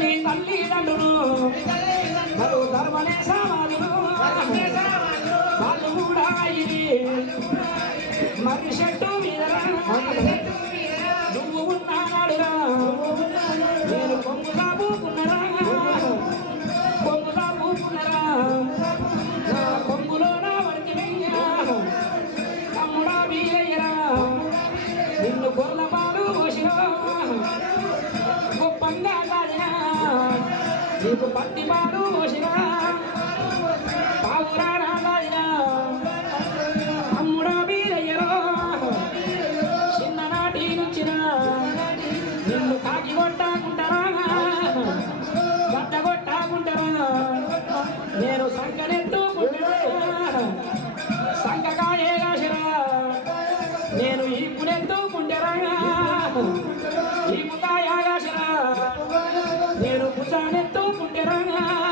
నీ తల్లిదండ్రులు మరో ధర్మనే సమాధులు వాళ్ళు కూడా ఇది మరి చెట్టు మీద నిన్ను గొర్రెల పాలు పోసినా గొప్పంగా కాదినా నీకు పత్తి పాలు పోసినా పావురా రాదినా తమ్ముడా వీరయ్యరా చిన్ననాటి నుంచిన నిన్ను కాకి కొట్టాకుంటారా గడ్డ కొట్టాకుంటారా నేను సంకనెత్తుకుంటారా సంకకాయే కాసిరా నేను కాసిరా నేను భుజానెత్తుకుంటారా భుజముగా